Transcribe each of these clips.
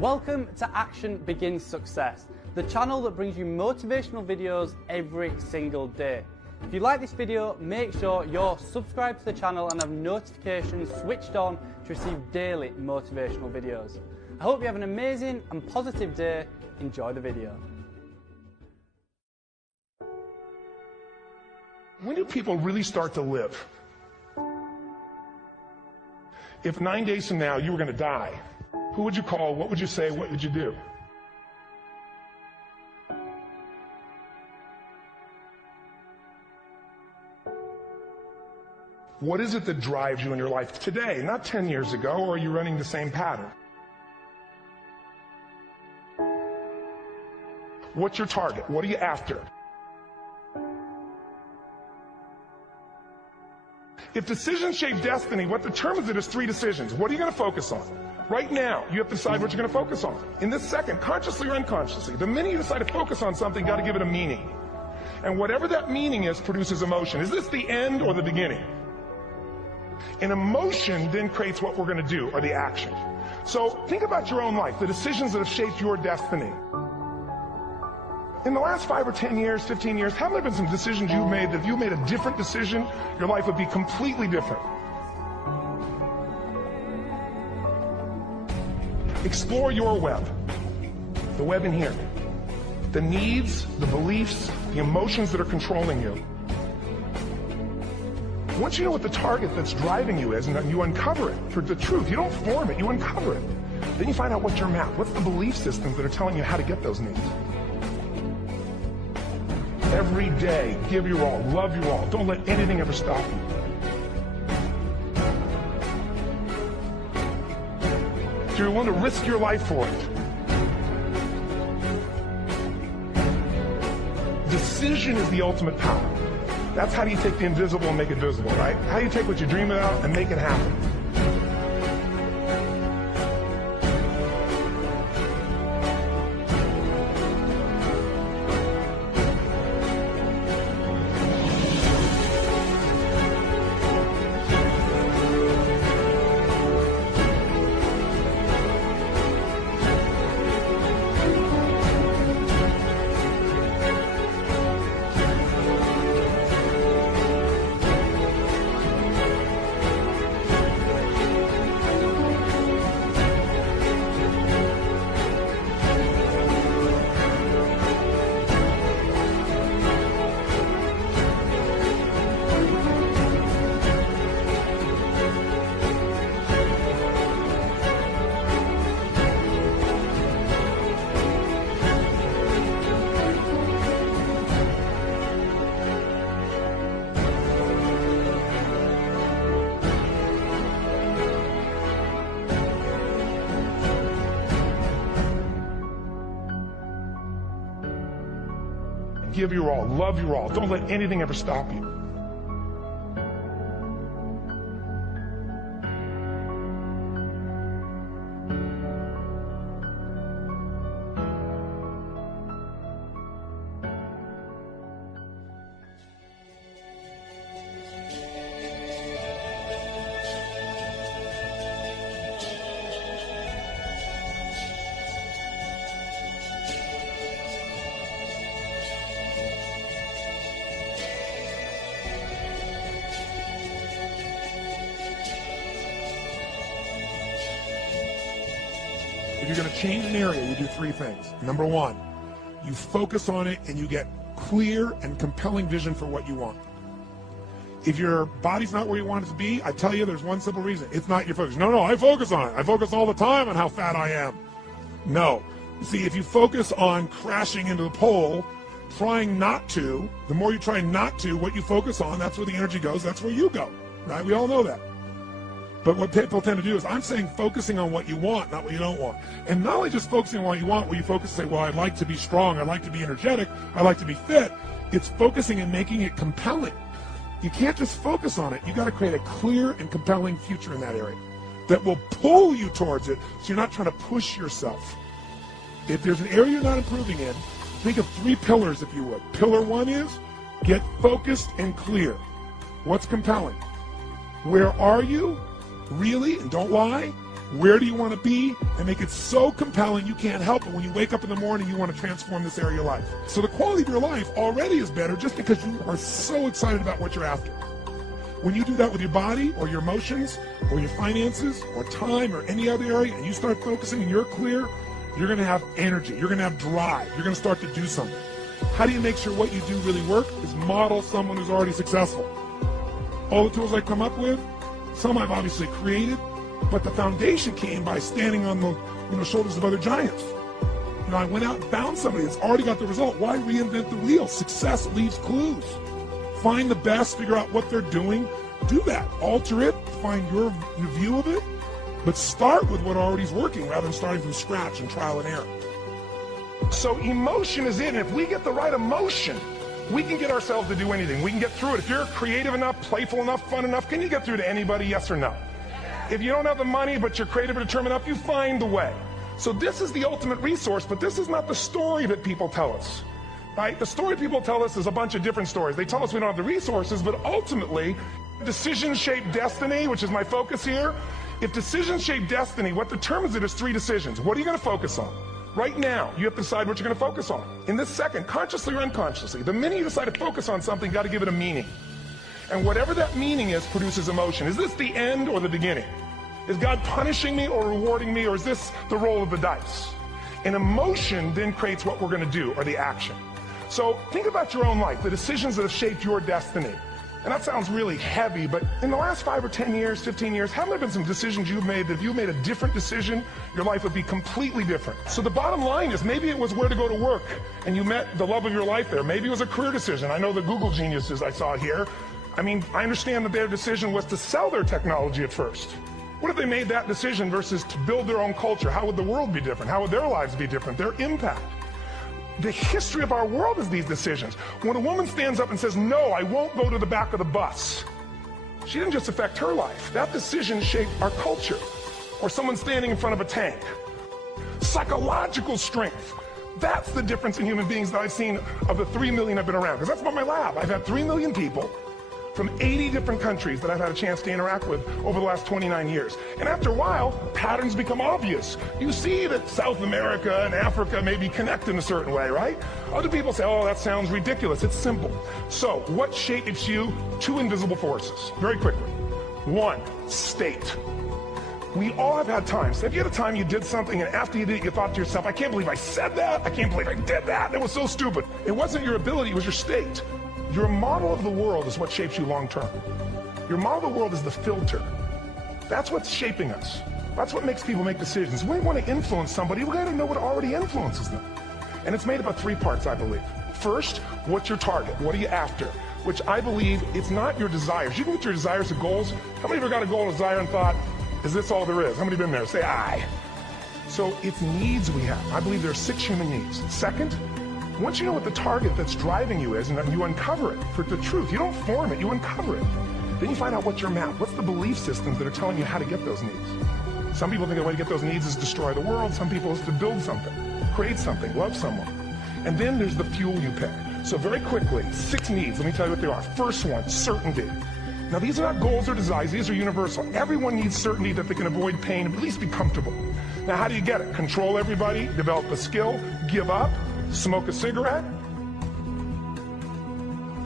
Welcome to Action Begins Success, the channel that brings you motivational videos every single day. If you like this video, make sure you're subscribed to the channel and have notifications switched on to receive daily motivational videos. I hope you have an amazing and positive day. Enjoy the video. When do people really start to live? If 9 days from now you were going to die, who would you call? What would you say? What would you do? What is it that drives you in your life today, not 10 years ago, or are you running the same pattern? What's your target? What are you after? If decisions shape destiny, what determines it is 3 decisions. What are you going to focus on? Right now, you have to decide what you're going to focus on. In this second, consciously or unconsciously, the minute you decide to focus on something, you got to give it a meaning. And whatever that meaning is produces emotion. Is this the end or the beginning? An emotion then creates what we're going to do, or the action. So think about your own life, the decisions that have shaped your destiny. In the last 5 or 10 years, 15 years, haven't there been some decisions you've made that if you made a different decision, your life would be completely different? Explore your web, the web in here. The needs, the beliefs, the emotions that are controlling you. Once you know what the target that's driving you is, and then you uncover it for the truth, you don't form it, you uncover it. Then you find out what's your map, what's the belief systems that are telling you how to get those needs. Every day, give your all, love your all. Don't let anything ever stop you. If you're willing to risk your life for it. Decision is the ultimate power. That's how do you take the invisible and make it visible, right? How do you take what you dream about and make it happen? Give your all, love your all. Don't let anything ever stop you. If you're going to change an area, you do 3 things. Number 1, you focus on it and you get clear and compelling vision for what you want. If your body's not where you want it to be, I tell you there's one simple reason. It's not your focus. No, I focus on it. I focus all the time on how fat I am. No. You see, if you focus on crashing into the pole, trying not to, the more you try not to, what you focus on, that's where the energy goes, that's where you go. Right? We all know that. But what people tend to do is, I'm saying focusing on what you want, not what you don't want. And not only just focusing on what you want, where you focus and say, well, I'd like to be strong, I'd like to be energetic, I'd like to be fit. It's focusing and making it compelling. You can't just focus on it. You got to create a clear and compelling future in that area that will pull you towards it, so you're not trying to push yourself. If there's an area you're not improving in, think of 3 pillars, if you would. Pillar 1 is, get focused and clear. What's compelling? Where are you? Really? And don't lie. where do you want to be, and make it so compelling you can't help it. When you wake up in the morning, you want to transform this area of your life. So the quality of your life already is better just because you are so excited about what you're after. When you do that with your body or your emotions or your finances or time or any other area, and you start focusing and you're clear, you're going to have energy. You're going to have drive. You're going to start to do something. How do you make sure what you do really work? Is model someone who's already successful. All the tools I come up with, some I've obviously created, but the foundation came by standing on the shoulders of other giants. I went out and found somebody that's already got the result. Why reinvent the wheel? Success leaves clues. Find the best, figure out what they're doing, do that, alter it, find your view of it, but start with what already is working rather than starting from scratch and trial and error. So emotion is it, and if we get the right emotion, we can get ourselves to do anything. We can get through it. If you're creative enough, playful enough, fun enough, can you get through to anybody, yes or no? If you don't have the money, but you're creative and determined enough, you find the way. So this is the ultimate resource, but this is not the story that people tell us. Right? The story people tell us is a bunch of different stories. They tell us we don't have the resources, but ultimately, decisions shape destiny, which is my focus here. If decisions shape destiny, what determines it is 3 decisions. What are you going to focus on? Right now, you have to decide what you're going to focus on. In this second, consciously or unconsciously, the minute you decide to focus on something, you got to give it a meaning. And whatever that meaning is produces emotion. Is this the end or the beginning? Is God punishing me or rewarding me, or is this the roll of the dice? And emotion then creates what we're going to do, or the action. So think about your own life, the decisions that have shaped your destiny. And that sounds really heavy, but in the last 5 or 10 years, 15 years, haven't there been some decisions you've made that if you made a different decision, your life would be completely different? So the bottom line is maybe it was where to go to work and you met the love of your life there. Maybe it was a career decision. I know the Google geniuses I saw here. I mean, I understand that their decision was to sell their technology at first. What if they made that decision versus to build their own culture? How would the world be different? How would their lives be different? Their impact. The history of our world is these decisions. When a woman stands up and says, no, I won't go to the back of the bus, she didn't just affect her life. That decision shaped our culture. Or someone standing in front of a tank. Psychological strength. That's the difference in human beings that I've seen of the 3 million I've been around. Because that's about my lab. I've had 3 million people from 80 different countries that I've had a chance to interact with over the last 29 years. And after a while, patterns become obvious. You see that South America and Africa maybe connect in a certain way, right? Other people say, oh, that sounds ridiculous. It's simple. So what shapes you? 2 invisible forces, very quickly. 1, state. We all have had times. Have you had a time you did something and after you did it, you thought to yourself, I can't believe I said that. I can't believe I did that. It was so stupid. It wasn't your ability, it was your state. Your model of the world is what shapes you long term. Your model of the world is the filter. That's what's shaping us. That's what makes people make decisions. When we want to influence somebody, we got to know what already influences them. And it's made up of 3 parts, I believe. First, what's your target? What are you after? Which I believe it's not your desires. You can get your desires to goals. How many ever got a goal and desire and thought, is this all there is? How many been there? Say aye. So it's needs we have. I believe there are 6 human needs. Second, once you know what the target that's driving you is, and you uncover it for the truth, you don't form it, you uncover it. Then you find out what's your map, what's the belief systems that are telling you how to get those needs. Some people think the way to get those needs is destroy the world. Some people is to build something, create something, love someone. And then there's the fuel you pick. So very quickly, 6 needs, let me tell you what they are. First one, certainty. Now these are not goals or desires, these are universal. Everyone needs certainty that they can avoid pain and at least be comfortable. Now how do you get it? Control everybody, develop a skill, give up, smoke a cigarette?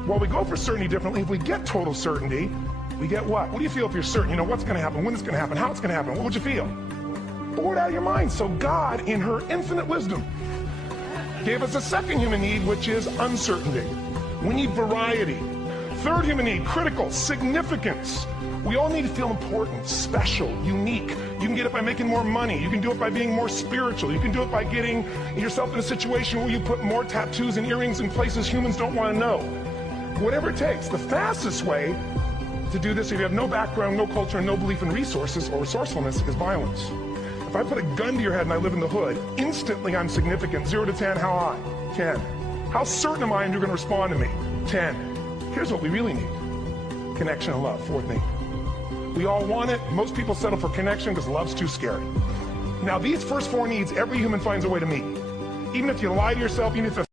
Well, we go for certainty differently. If we get total certainty, we get what? What do you feel if you're certain? You know what's going to happen, when it's going to happen, how it's going to happen. What would you feel? Bored out of your mind. So God, in her infinite wisdom, gave us a second human need, which is uncertainty. We need variety. Third human need, critical, significance. We all need to feel important, special, unique. You can get it by making more money. You can do it by being more spiritual. You can do it by getting yourself in a situation where you put more tattoos and earrings in places humans don't want to know. Whatever it takes. The fastest way to do this, if you have no background, no culture, and no belief in resources or resourcefulness, is violence. If I put a gun to your head and I live in the hood, instantly I'm significant. 0 to 10, how high? 10. How certain am I you're going to respond to me? 10. Here's what we really need. Connection and love, 4th need. We all want it. Most people settle for connection because love's too scary. Now these first 4 needs, every human finds a way to meet. Even if you lie to yourself, even if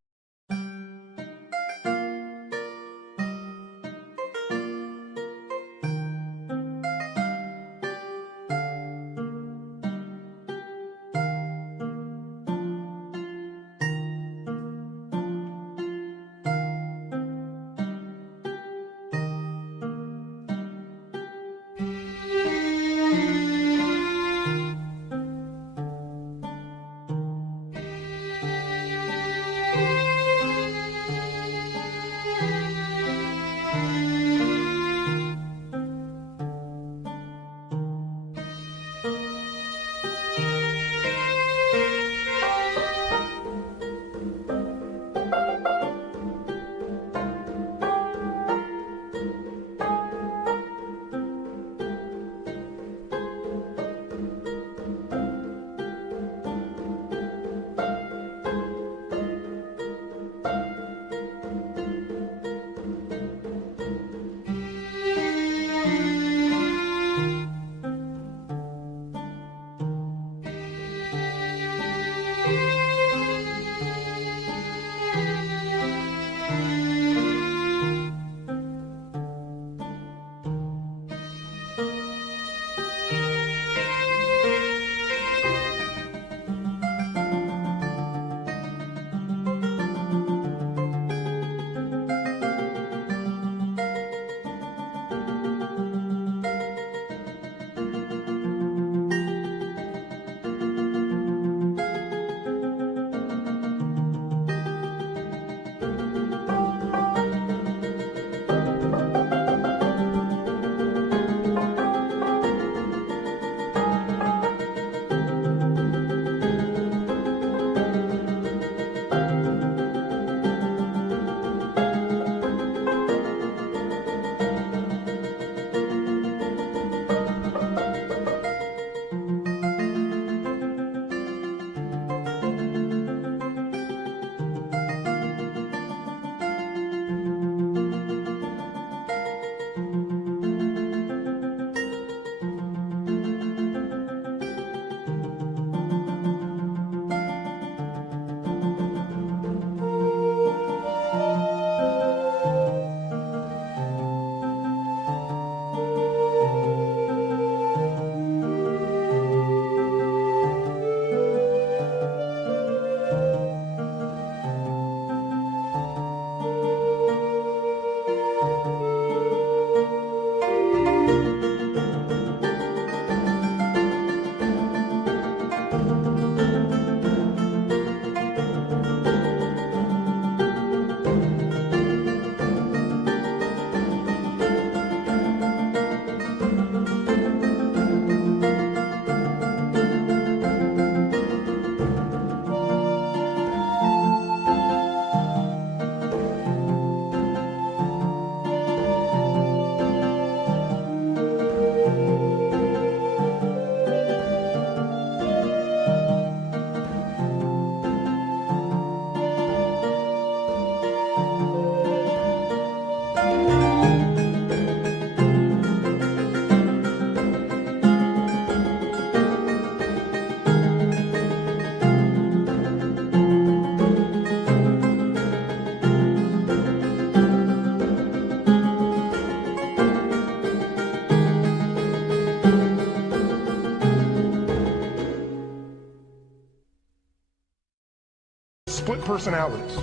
split personalities.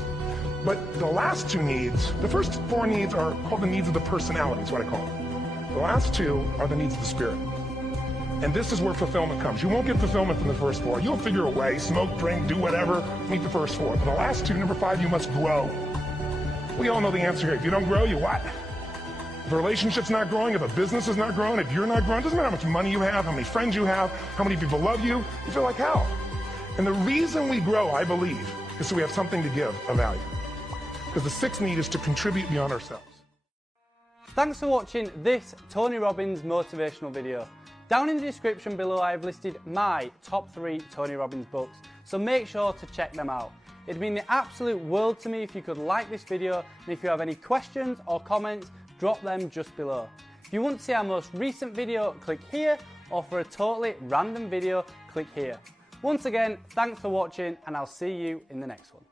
But the last two needs, the first four needs are called the needs of the personality, is what I call them. The last two are the needs of the spirit. And this is where fulfillment comes. You won't get fulfillment from the first four. You'll figure a way, smoke, drink, do whatever, meet the first four. But the last two, number five, you must grow. We all know the answer here. If you don't grow, you what? If a relationship's not growing, if a business is not growing, if you're not growing, it doesn't matter how much money you have, how many friends you have, how many people love you, you feel like hell. And the reason we grow, I believe, is so we have something to give of value. Because the sixth need is to contribute beyond ourselves. Thanks for watching this Tony Robbins motivational video. Down in the description below I have listed my top 3 Tony Robbins books, so make sure to check them out. It'd mean the absolute world to me if you could like this video, and if you have any questions or comments, drop them just below. If you want to see our most recent video, click here, or for a totally random video, click here. Once again, thanks for watching, and I'll see you in the next one.